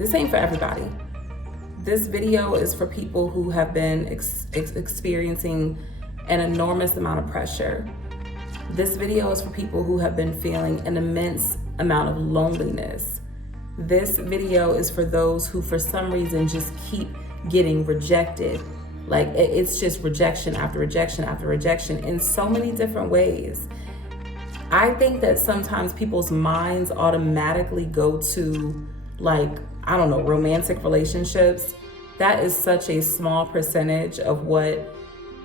This ain't for everybody. This video is for people who have been experiencing an enormous amount of pressure. This video is for people who have been feeling an immense amount of loneliness. This video is for those who for some reason just keep getting rejected. Like it's just rejection after rejection after rejection in so many different ways. I think that sometimes people's minds automatically go to romantic relationships. That is such a small percentage of what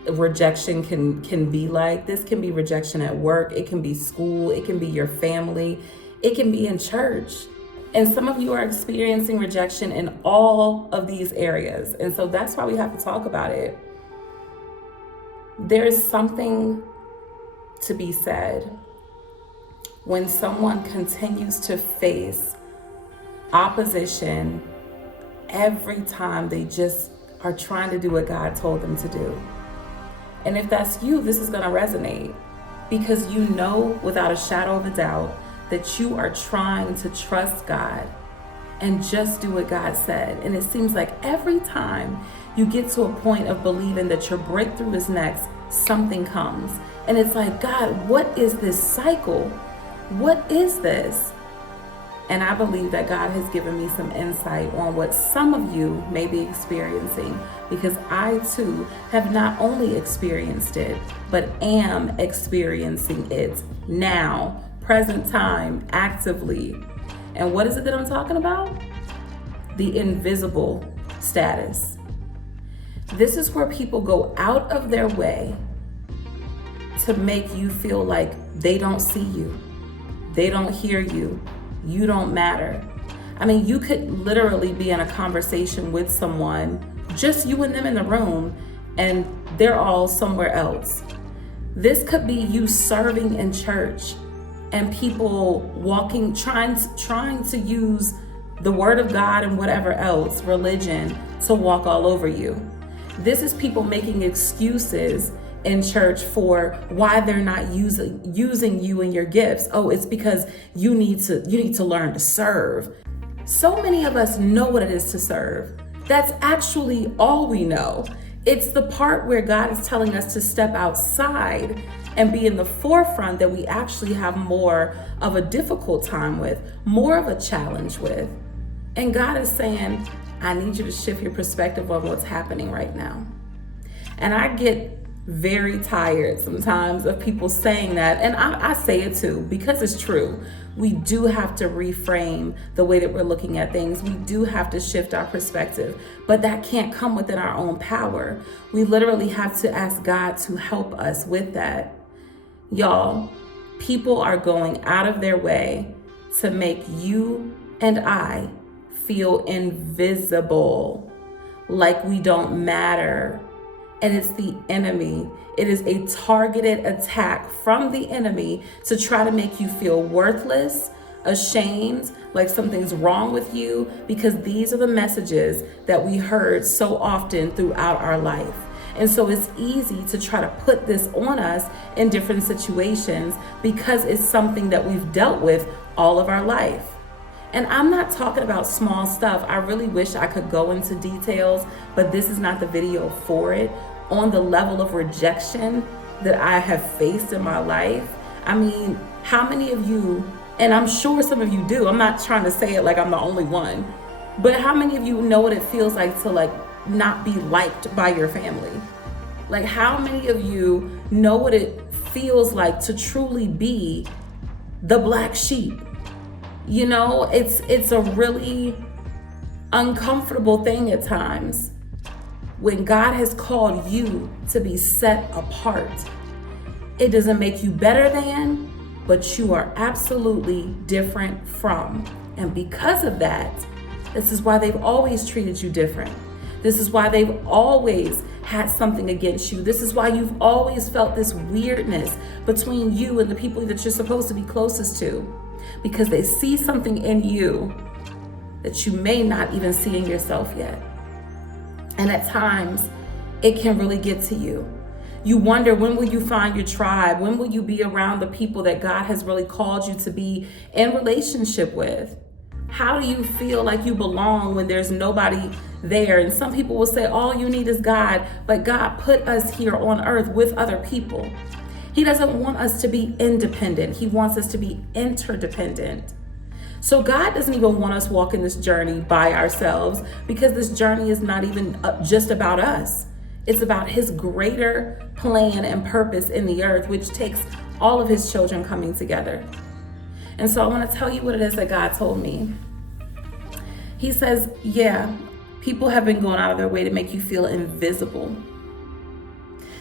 rejection can be like. This can be rejection at work, it can be school, it can be your family, it can be in church. And some of you are experiencing rejection in all of these areas. And so that's why we have to talk about it. There's something to be said when someone continues to face opposition every time they just are trying to do what God told them to do. And if that's you, this is going to resonate, because you know without a shadow of a doubt that you are trying to trust God and just do what God said. And it seems like every time you get to a point of believing that your breakthrough is next, something comes. And it's like, God, what is this cycle? What is this? And I believe that God has given me some insight on what some of you may be experiencing, because I too have not only experienced it, but am experiencing it now, present time, actively. And what is it that I'm talking about? The invisible status. This is where people go out of their way to make you feel like they don't see you, they don't hear you, you don't matter. I mean, you could literally be in a conversation with someone, just you and them in the room, and they're all somewhere else. This could be you serving in church and people walking, trying to use the word of God and whatever else, religion, to walk all over you. This is people making excuses in church for why they're not using you and your gifts. Oh, it's because you need to learn to serve. So many of us know what it is to serve. That's actually all we know. It's the part where God is telling us to step outside and be in the forefront that we actually have more of a difficult time with, more of a challenge with. And God is saying, I need you to shift your perspective on what's happening right now. And I get very tired sometimes of people saying that, and I say it too, because it's true. We do have to reframe the way that we're looking at things. We do have to shift our perspective, but that can't come within our own power. We literally have to ask God to help us with that. Y'all, people are going out of their way to make you and I feel invisible, like we don't matter. And it's the enemy. It is a targeted attack from the enemy to try to make you feel worthless, ashamed, like something's wrong with you, because these are the messages that we heard so often throughout our life. And so it's easy to try to put this on us in different situations because it's something that we've dealt with all of our life. And I'm not talking about small stuff. I really wish I could go into details, but this is not the video for it. On the level of rejection that I have faced in my life, I mean, how many of you, and I'm sure some of you do, I'm not trying to say it like I'm the only one, but how many of you know what it feels like to not be liked by your family? Like, how many of you know what it feels like to truly be the black sheep? You know, it's a really uncomfortable thing at times when God has called you to be set apart. It doesn't make you better than, but you are absolutely different from. And because of that, this is why they've always treated you different. This is why they've always had something against you. This is why you've always felt this weirdness between you and the people that you're supposed to be closest to. Because they see something in you that you may not even see in yourself yet. And at times, it can really get to you. You wonder, when will you find your tribe? When will you be around the people that God has really called you to be in relationship with? How do you feel like you belong when there's nobody there? And some people will say, all you need is God, but God put us here on earth with other people. He doesn't want us to be independent. He wants us to be interdependent. So God doesn't even want us walking this journey by ourselves, because this journey is not even just about us. It's about his greater plan and purpose in the earth, which takes all of his children coming together. And so I want to tell you what it is that God told me. He says, yeah, people have been going out of their way to make you feel invisible.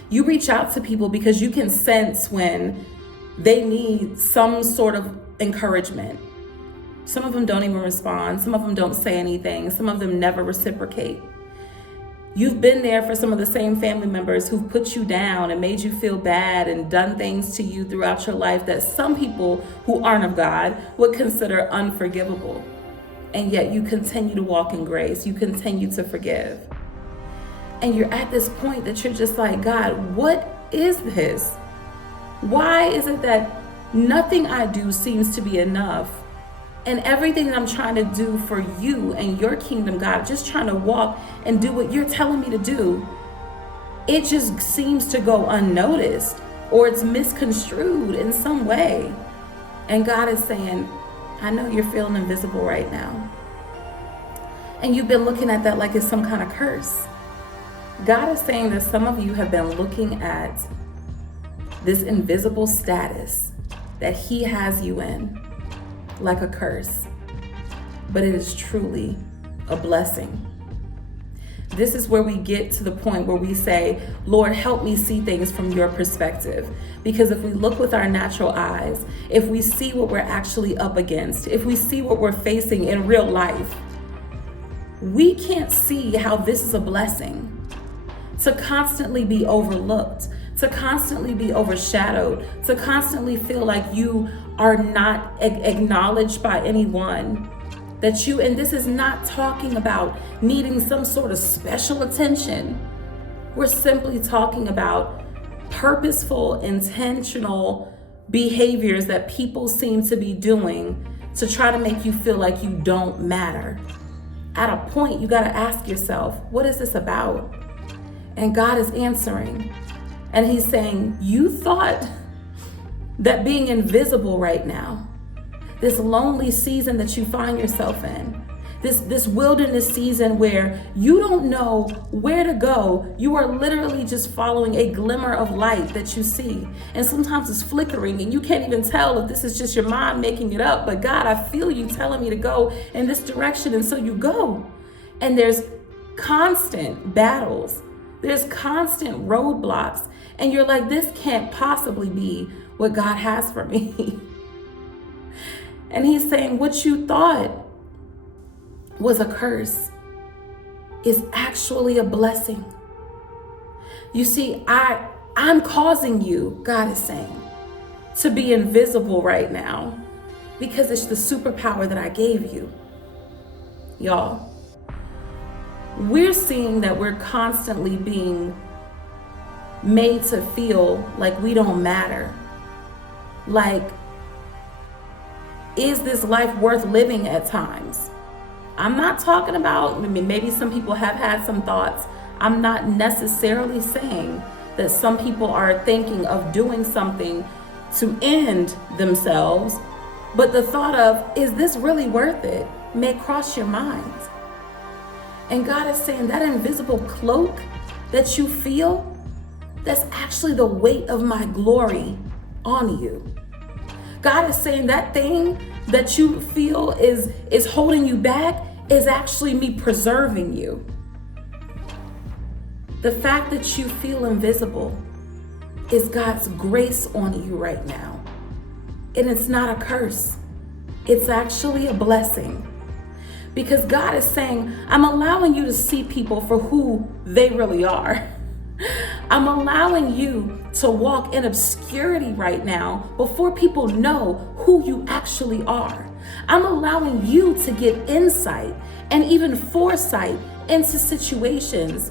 You reach out to people because you can sense when they need some sort of encouragement. Some of them don't even respond. Some of them don't say anything. Some of them never reciprocate. You've been there for some of the same family members who've put you down and made you feel bad and done things to you throughout your life that some people who aren't of God would consider unforgivable. And yet you continue to walk in grace. You continue to forgive. And you're at this point that you're just like, God, what is this? Why is it that nothing I do seems to be enough? And everything that I'm trying to do for you and your kingdom, God, just trying to walk and do what you're telling me to do, it just seems to go unnoticed, or it's misconstrued in some way. And God is saying, I know you're feeling invisible right now. And you've been looking at that like it's some kind of curse. God is saying that some of you have been looking at this invisible status that he has you in like a curse, but it is truly a blessing. This is where we get to the point where we say, Lord, help me see things from your perspective. Because if we look with our natural eyes, if we see what we're actually up against, if we see what we're facing in real life, we can't see how this is a blessing. To constantly be overlooked, to constantly be overshadowed, to constantly feel like you are not acknowledged by anyone. And this is not talking about needing some sort of special attention. We're simply talking about purposeful, intentional behaviors that people seem to be doing to try to make you feel like you don't matter. At a point, you got to ask yourself, what is this about? And God is answering. And he's saying, you thought that being invisible right now, this lonely season that you find yourself in, this wilderness season where you don't know where to go, you are literally just following a glimmer of light that you see. And sometimes it's flickering and you can't even tell if this is just your mind making it up. But God, I feel you telling me to go in this direction. And so you go. And there's constant battles. There's constant roadblocks. And you're like, this can't possibly be what God has for me. And he's saying, what you thought was a curse is actually a blessing. You see, I'm causing you, God is saying, to be invisible right now because it's the superpower that I gave you. Y'all, we're seeing that we're constantly being made to feel like we don't matter. Like, is this life worth living at times? I'm not talking about, maybe some people have had some thoughts. I'm not necessarily saying that some people are thinking of doing something to end themselves, but the thought of, is this really worth it, may cross your mind. And God is saying that invisible cloak that you feel, that's actually the weight of my glory on you. God is saying that thing that you feel is holding you back is actually me preserving you. The fact that you feel invisible is God's grace on you right now. And it's not a curse. It's actually a blessing. Because God is saying, I'm allowing you to see people for who they really are. I'm allowing you to walk in obscurity right now before people know who you actually are. I'm allowing you to get insight and even foresight into situations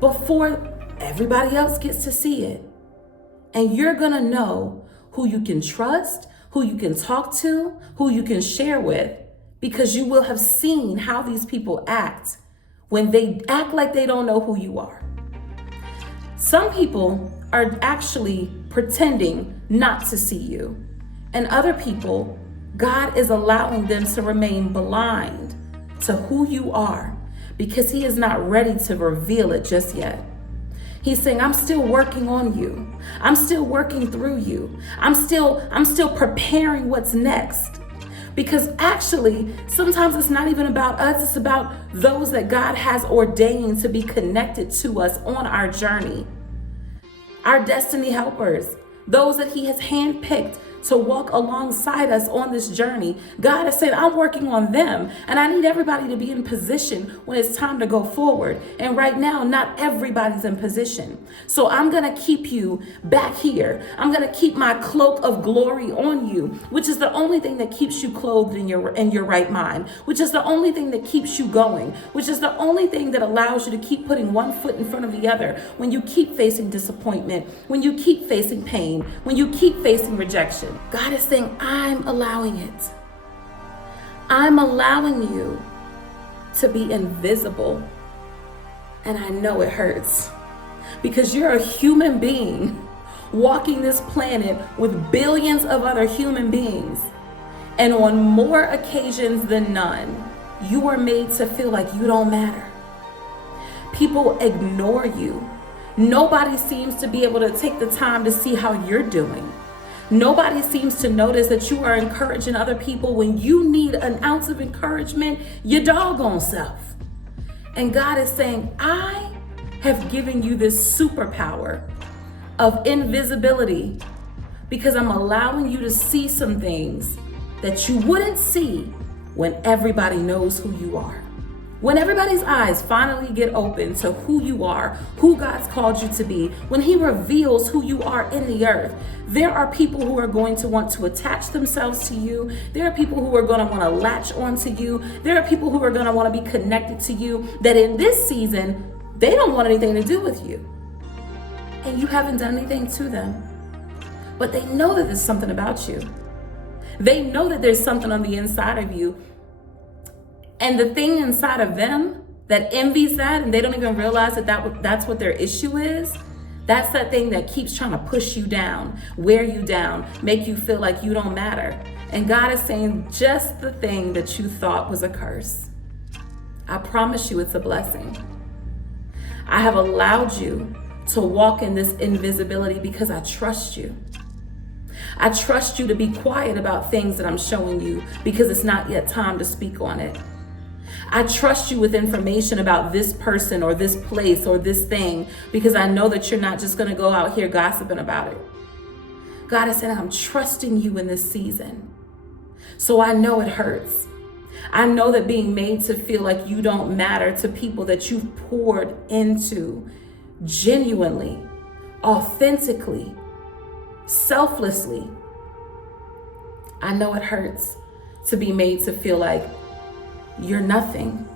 before everybody else gets to see it. And you're gonna know who you can trust, who you can talk to, who you can share with, because you will have seen how these people act when they act like they don't know who you are. Some people are actually pretending not to see you, and other people, God is allowing them to remain blind to who you are because He is not ready to reveal it just yet. He's saying, I'm still working on you. I'm still working through you. I'm still preparing what's next. Because actually, sometimes it's not even about us, it's about those that God has ordained to be connected to us on our journey. Our destiny helpers, those that He has handpicked to walk alongside us on this journey. God has said, I'm working on them, and I need everybody to be in position when it's time to go forward. And right now, not everybody's in position. So I'm going to keep you back here. I'm going to keep my cloak of glory on you, which is the only thing that keeps you clothed in your right mind, which is the only thing that keeps you going, which is the only thing that allows you to keep putting one foot in front of the other when you keep facing disappointment, when you keep facing pain, when you keep facing rejection. God is saying, I'm allowing it. I'm allowing you to be invisible. And I know it hurts because you're a human being walking this planet with billions of other human beings. And on more occasions than none, you are made to feel like you don't matter. People ignore you. Nobody seems to be able to take the time to see how you're doing. Nobody seems to notice that you are encouraging other people when you need an ounce of encouragement, your doggone self. And God is saying, I have given you this superpower of invisibility because I'm allowing you to see some things that you wouldn't see when everybody knows who you are. When everybody's eyes finally get open to who you are, who God's called you to be, when He reveals who you are in the earth, there are people who are going to want to attach themselves to you. There are people who are going to want to latch onto you. There are people who are going to want to be connected to you that in this season, they don't want anything to do with you. And you haven't done anything to them. But they know that there's something about you. They know that there's something on the inside of you. And the thing inside of them that envies that, and they don't even realize that's what their issue is, that's that thing that keeps trying to push you down, wear you down, make you feel like you don't matter. And God is saying just the thing that you thought was a curse, I promise you it's a blessing. I have allowed you to walk in this invisibility because I trust you. I trust you to be quiet about things that I'm showing you because it's not yet time to speak on it. I trust you with information about this person or this place or this thing because I know that you're not just going to go out here gossiping about it. God is saying, I'm trusting you in this season. So I know it hurts. I know that being made to feel like you don't matter to people that you've poured into genuinely, authentically, selflessly. I know it hurts to be made to feel like you're nothing,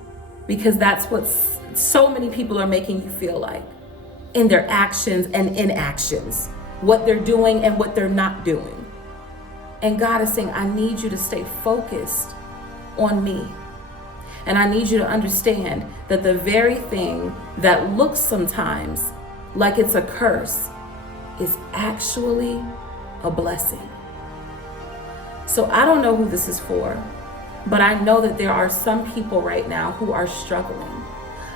because that's what so many people are making you feel like in their actions and inactions, what they're doing and what they're not doing. And God is saying, I need you to stay focused on me. And I need you to understand that the very thing that looks sometimes like it's a curse is actually a blessing. So I don't know who this is for, but I know that there are some people right now who are struggling.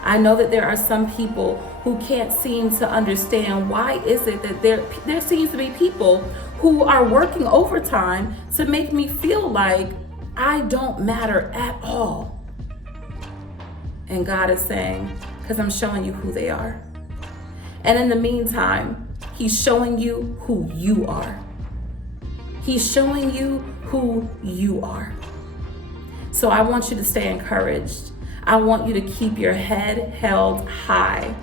I know that there are some people who can't seem to understand why is it that there seems to be people who are working overtime to make me feel like I don't matter at all. And God is saying, because I'm showing you who they are. And in the meantime, He's showing you who you are. He's showing you who you are. So I want you to stay encouraged. I want you to keep your head held high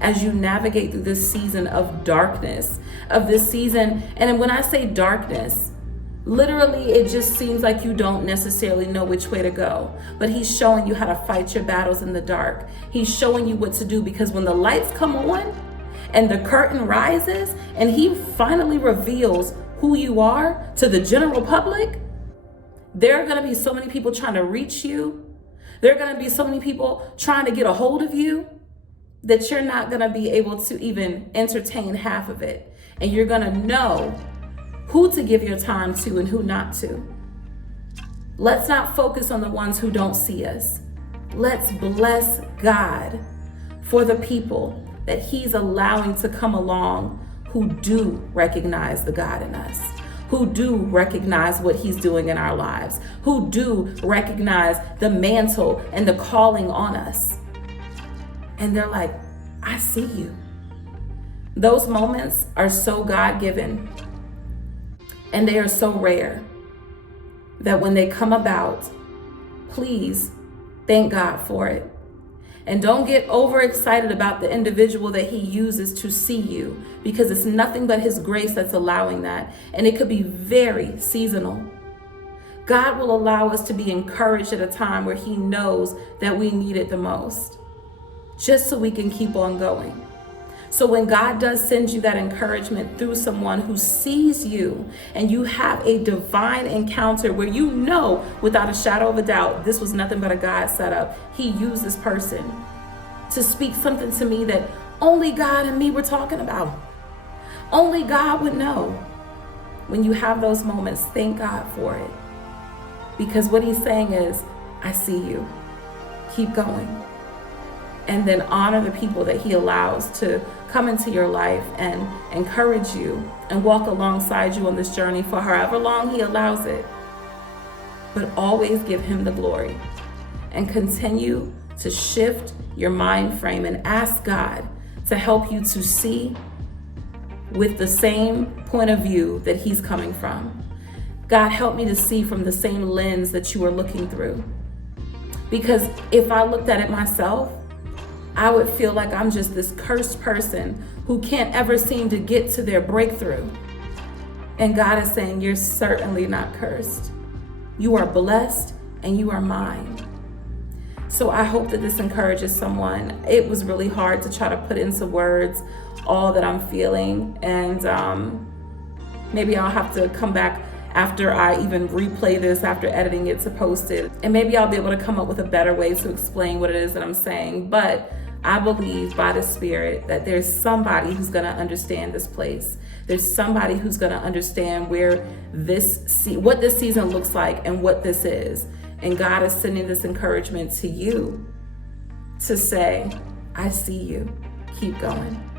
as you navigate through this season of darkness, of this season. And when I say darkness, literally it just seems like you don't necessarily know which way to go. But He's showing you how to fight your battles in the dark. He's showing you what to do, because when the lights come on and the curtain rises and He finally reveals who you are to the general public, There are going to be so many people trying to reach you. There are going to be so many people trying to get a hold of you that you're not going to be able to even entertain half of it. And you're going to know who to give your time to and who not to. Let's not focus on the ones who don't see us. Let's bless God for the people that He's allowing to come along who do recognize the God in us, who do recognize what He's doing in our lives, who do recognize the mantle and the calling on us. And they're like, I see you. Those moments are so God-given, and they are so rare that when they come about, please thank God for it. And don't get overexcited about the individual that He uses to see you, because it's nothing but His grace that's allowing that. And it could be very seasonal. God will allow us to be encouraged at a time where He knows that we need it the most, just so we can keep on going. So when God does send you that encouragement through someone who sees you, and you have a divine encounter where you know without a shadow of a doubt, this was nothing but a God setup. He used this person to speak something to me that only God and me were talking about. Only God would know. When you have those moments, thank God for it. Because what He's saying is, I see you. Keep going. And then honor the people that He allows to come into your life and encourage you and walk alongside you on this journey for however long He allows it. But always give Him the glory, and continue to shift your mind frame and ask God to help you to see with the same point of view that He's coming from. God, help me to see from the same lens that you are looking through. Because if I looked at it myself, I would feel like I'm just this cursed person who can't ever seem to get to their breakthrough. And God is saying, you're certainly not cursed. You are blessed and you are mine. So I hope that this encourages someone. It was really hard to try to put into words all that I'm feeling. And maybe I'll have to come back after I even replay this, after editing it to post it. And maybe I'll be able to come up with a better way to explain what it is that I'm saying. But I believe by the Spirit that there's somebody who's going to understand this place. There's somebody who's going to understand where what this season looks like and what this is. And God is sending this encouragement to you to say, I see you. Keep going.